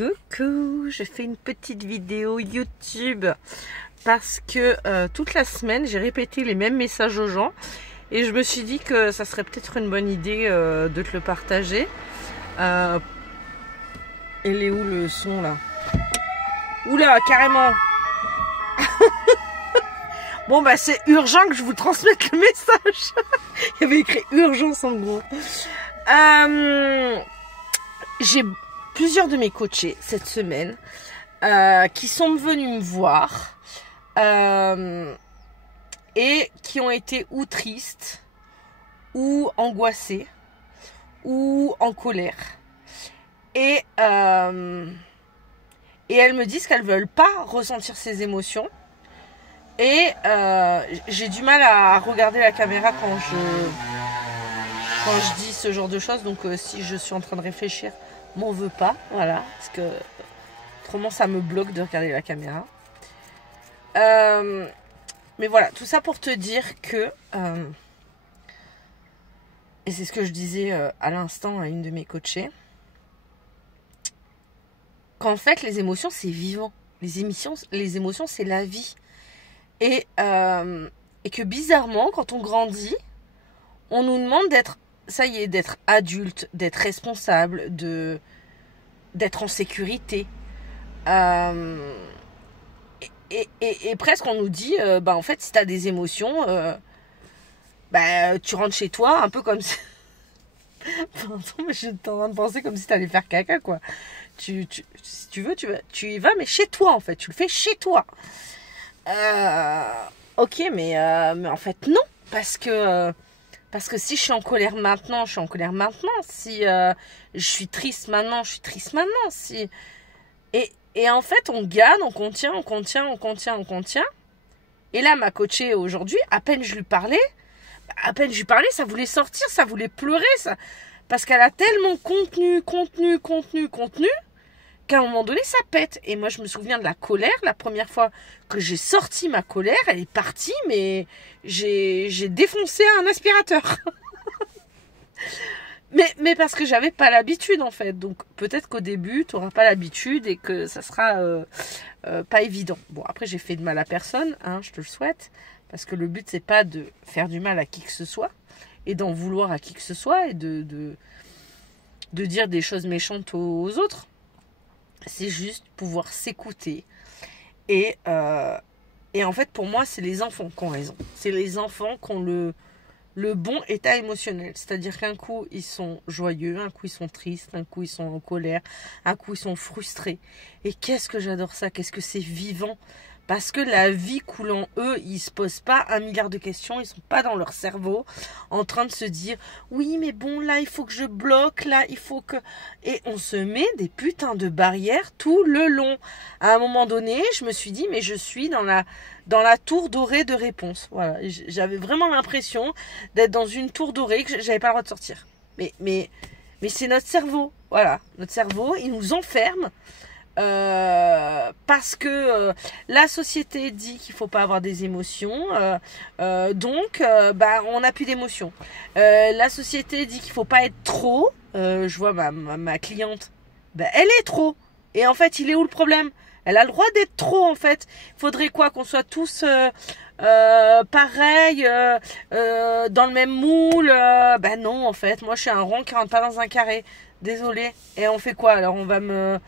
Coucou, je fais une petite vidéo YouTube parce que toute la semaine j'ai répété les mêmes messages aux gens et je me suis dit que ça serait peut-être une bonne idée de te le partager. Il est où le son là? Oula, carrément. Bon bah c'est urgent que je vous transmette le message. Il y avait écrit urgence en gros. J'ai plusieurs de mes coachés cette semaine qui sont venus me voir et qui ont été ou tristes ou angoissés ou en colère. Et elles me disent qu'elles veulent pas ressentir ces émotions. Et j'ai du mal à regarder la caméra quand je dis ce genre de choses. Donc si je suis en train de réfléchir, m'en veux pas. Voilà. Parce que autrement ça me bloque de regarder la caméra. Mais voilà, tout ça pour te dire que... et c'est ce que je disais à l'instant à une de mes coachées. Qu'en fait les émotions c'est vivant. Les émotions c'est la vie. Et que bizarrement, quand on grandit, on nous demande d'être adulte, d'être responsable, d'être en sécurité. Et presque on nous dit, en fait, si tu as des émotions, tu rentres chez toi, un peu comme si... je suis en train de penser comme si tu allais faire caca, quoi. Si tu veux, tu y vas, mais chez toi, en fait. Tu le fais chez toi. Ok, mais en fait non, parce que si je suis en colère maintenant, je suis en colère maintenant. Si je suis triste maintenant, je suis triste maintenant. Et en fait, on garde, on contient. Et là, ma coachée aujourd'hui, à peine je lui parlais, ça voulait sortir, ça voulait pleurer, ça, parce qu'elle a tellement contenu. Qu'à un moment donné, ça pète. Et moi, je me souviens de la colère. La première fois que j'ai sorti ma colère, elle est partie, mais j'ai défoncé un aspirateur. mais parce que j'avais pas l'habitude, en fait. Donc, peut-être qu'au début, tu n'auras pas l'habitude et que ça sera pas évident. Bon, après, j'ai fait de mal à personne, hein, je te le souhaite. Parce que le but, c'est pas de faire du mal à qui que ce soit et d'en vouloir à qui que ce soit et de dire des choses méchantes aux autres. C'est juste pouvoir s'écouter. Et en fait, pour moi, c'est les enfants qui ont raison. C'est les enfants qui ont le bon état émotionnel. C'est-à-dire qu'un coup, ils sont joyeux, un coup, ils sont tristes, un coup, ils sont en colère, un coup, ils sont frustrés. Et qu'est-ce que j'adore ça, qu'est-ce que c'est vivant. Parce que la vie coule en eux, ils ne se posent pas 1 milliard de questions, ils ne sont pas dans leur cerveau en train de se dire « Oui, mais bon, là, il faut que je bloque, là, il faut que... » Et on se met des putains de barrières tout le long. À un moment donné, je me suis dit « Mais je suis dans la tour dorée de réponse. » Voilà, j'avais vraiment l'impression d'être dans une tour dorée que j'avais pas le droit de sortir. Mais c'est notre cerveau, voilà. Notre cerveau, il nous enferme. Parce que la société dit qu'il faut pas avoir des émotions, donc on n'a plus d'émotions. La société dit qu'il faut pas être trop. Je vois ma cliente, elle est trop. Et en fait, il est où le problème? Elle a le droit d'être trop, en fait. Il faudrait quoi? Qu'on soit tous pareils, dans le même moule. Non, en fait, moi je suis un rond qui rentre pas dans un carré. Désolée. Et on fait quoi? Alors on va me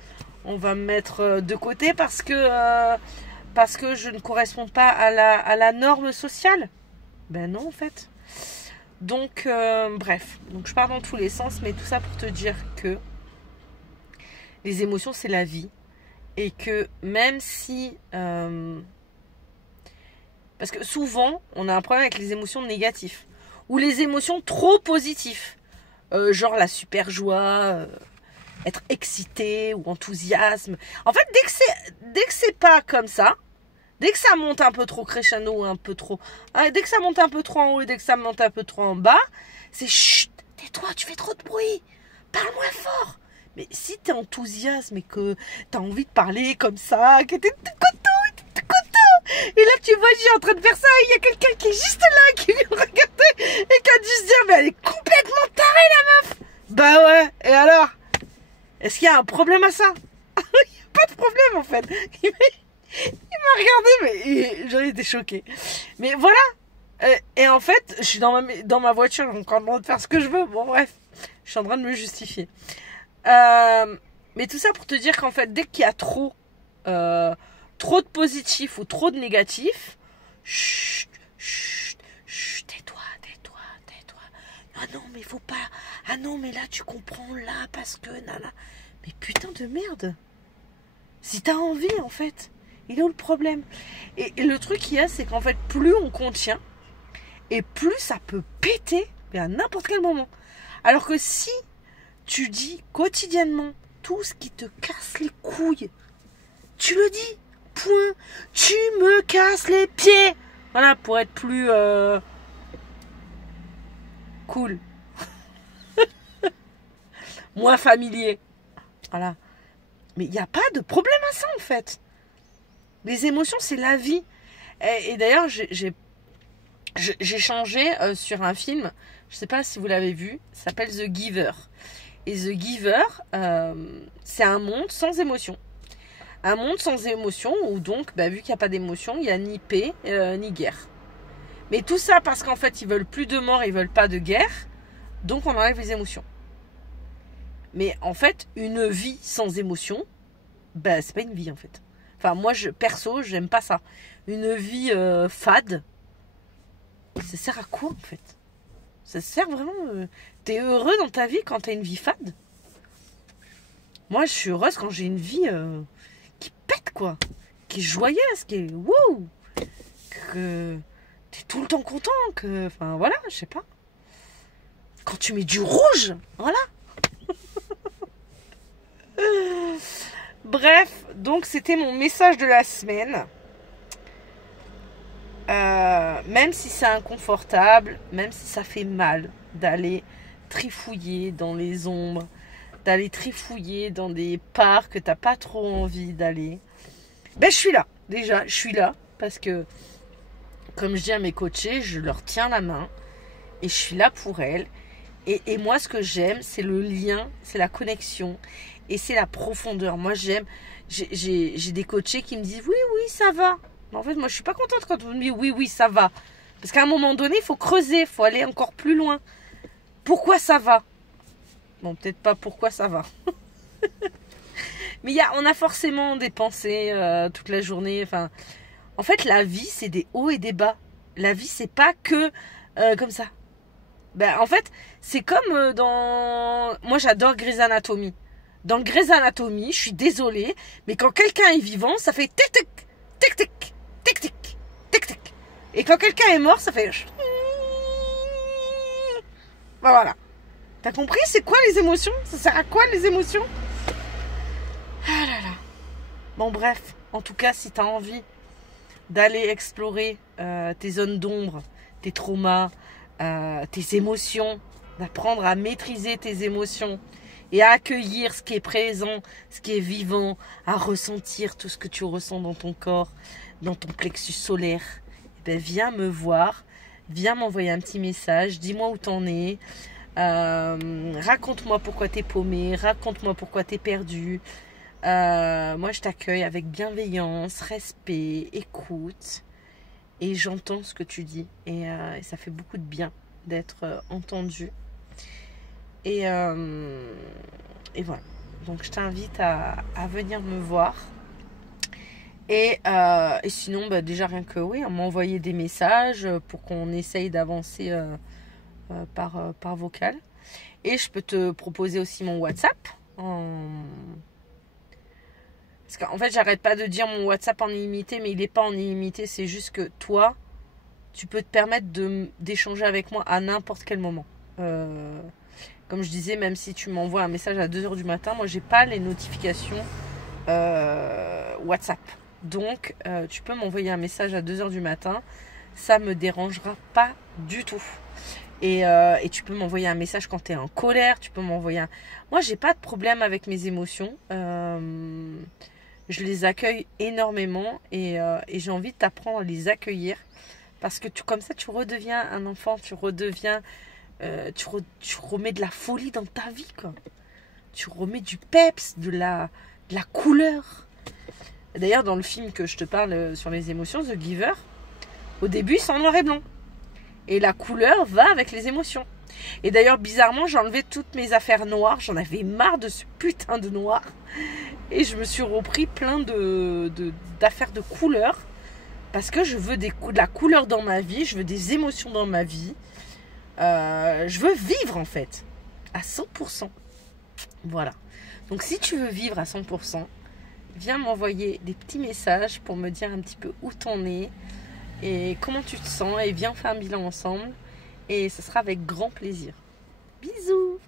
mettre de côté parce que je ne corresponds pas à la norme sociale. Non, en fait. Donc, bref. Donc, je pars dans tous les sens, mais tout ça pour te dire que les émotions, c'est la vie. Et que même si... parce que souvent, on a un problème avec les émotions négatives. Ou les émotions trop positives. Genre la super joie... être excité ou enthousiasme. En fait, dès que c'est pas comme ça, dès que ça monte un peu trop crescendo, un peu trop, dès que ça monte un peu trop en haut et dès que ça monte un peu trop en bas, c'est chut, tais-toi, tu fais trop de bruit, parle moins fort. Mais si t'es enthousiasme et que t'as envie de parler comme ça, que t'es tout content, et là tu vois, je suis en train de faire ça, et il y a quelqu'un qui est juste là, qui vient me regarder et qui a dû se dire, mais elle est complètement tarée la meuf. Bah ouais, et alors? Est-ce qu'il y a un problème à ça? Pas de problème en fait. Il m'a regardé, mais j'aurais été choquée. Mais voilà. Et en fait, je suis dans ma voiture, donc en train de faire ce que je veux. Bon, bref, je suis en train de me justifier. Mais tout ça pour te dire qu'en fait, dès qu'il y a trop de positifs ou trop de négatifs, chut, chut, chut, tais-toi. Ah non, mais faut pas. Ah non, mais là, tu comprends là, parce que nana. Mais putain de merde. Si t'as envie, en fait, il est où le problème? Et le truc qu'il y a, c'est qu'en fait, plus on contient, et plus ça peut péter, mais à n'importe quel moment. Alors que si tu dis quotidiennement tout ce qui te casse les couilles, tu le dis, point. Tu me casses les pieds. Voilà, pour être plus cool. Moins familier. Voilà. Mais il n'y a pas de problème à ça, en fait. Les émotions, c'est la vie. Et d'ailleurs, j'ai changé sur un film. Je ne sais pas si vous l'avez vu. Ça s'appelle The Giver. Et The Giver, c'est un monde sans émotion. Un monde sans émotion où donc, vu qu'il n'y a pas d'émotion, il n'y a ni paix, ni guerre. Mais tout ça parce qu'en fait, ils veulent plus de morts, ils veulent pas de guerre. Donc, on enlève les émotions. Mais en fait, une vie sans émotion, c'est pas une vie en fait. Enfin, moi, perso, j'aime pas ça. Une vie fade, ça sert à quoi en fait? Ça sert vraiment... T'es heureux dans ta vie quand t'as une vie fade? Moi, je suis heureuse quand j'ai une vie qui pète quoi. Qui est joyeuse, qui est... Wouh! Que t'es tout le temps content, que... Enfin, voilà, je sais pas. Quand tu mets du rouge, voilà. Bref, donc c'était mon message de la semaine. Même si c'est inconfortable, même si ça fait mal d'aller trifouiller dans les ombres, d'aller trifouiller dans des parcs que t'as pas trop envie d'aller, je suis là. Déjà, je suis là parce que, comme je dis à mes coachés, je leur tiens la main et je suis là pour elles. Et moi, ce que j'aime, c'est le lien, c'est la connexion et c'est la profondeur. Moi, j'aime. J'ai des coachés qui me disent oui, ça va. Mais en fait, moi, je suis pas contente quand on me dit oui, ça va. Parce qu'à un moment donné, il faut creuser, il faut aller encore plus loin. Pourquoi ça va? Bon, peut-être pas pourquoi ça va. Mais on a forcément des pensées toute la journée. Enfin, en fait, la vie, c'est des hauts et des bas. La vie, c'est pas que comme ça. En fait, c'est comme dans... Moi, j'adore Grey's Anatomy. Dans Grey's Anatomy, je suis désolée, mais quand quelqu'un est vivant, ça fait tic-tic, tic-tic, tic-tic, tic-tic. Et quand quelqu'un est mort, ça fait... Voilà. T'as compris? C'est quoi les émotions? Ça sert à quoi les émotions? Ah là là. Bon, bref. En tout cas, si t'as envie d'aller explorer tes zones d'ombre, tes traumas, tes émotions, d'apprendre à maîtriser tes émotions et à accueillir ce qui est présent, ce qui est vivant, à ressentir tout ce que tu ressens dans ton corps, dans ton plexus solaire, viens me voir, viens m'envoyer un petit message, dis-moi où t'en es, raconte-moi pourquoi t'es paumé, raconte-moi pourquoi t'es perdu. Moi je t'accueille avec bienveillance, respect, écoute. Et j'entends ce que tu dis. Et ça fait beaucoup de bien d'être entendu. Et voilà. Donc je t'invite à venir me voir. Et sinon, déjà rien que à m'envoyer des messages pour qu'on essaye d'avancer par vocal. Et je peux te proposer aussi mon WhatsApp. Parce qu'en fait, j'arrête pas de dire mon WhatsApp en illimité, mais il n'est pas en illimité. C'est juste que toi, tu peux te permettre d'échanger avec moi à n'importe quel moment. Comme je disais, même si tu m'envoies un message à 2h du matin, moi, j'ai pas les notifications WhatsApp. Donc, tu peux m'envoyer un message à 2h du matin. Ça me dérangera pas du tout. Et tu peux m'envoyer un message quand tu es en colère. Tu peux m'envoyer Moi, j'ai pas de problème avec mes émotions. Je les accueille énormément et j'ai envie de t'apprendre à les accueillir parce que comme ça tu redeviens un enfant, tu redeviens tu remets de la folie dans ta vie quoi. Tu remets du peps, de la de la couleur. D'ailleurs, dans le film que je te parle sur les émotions, The Giver, au début, c'est en noir et blanc. Et la couleur va avec les émotions. Et d'ailleurs, bizarrement, j'ai enlevé toutes mes affaires noires. J'en avais marre de ce putain de noir. Et je me suis repris plein d'affaires de couleurs. Parce que je veux de la couleur dans ma vie. Je veux des émotions dans ma vie. Je veux vivre, en fait. À 100%. Voilà. Donc, si tu veux vivre à 100%, viens m'envoyer des petits messages pour me dire un petit peu où t'en es et comment tu te sens, et viens faire un bilan ensemble, et ce sera avec grand plaisir. Bisous!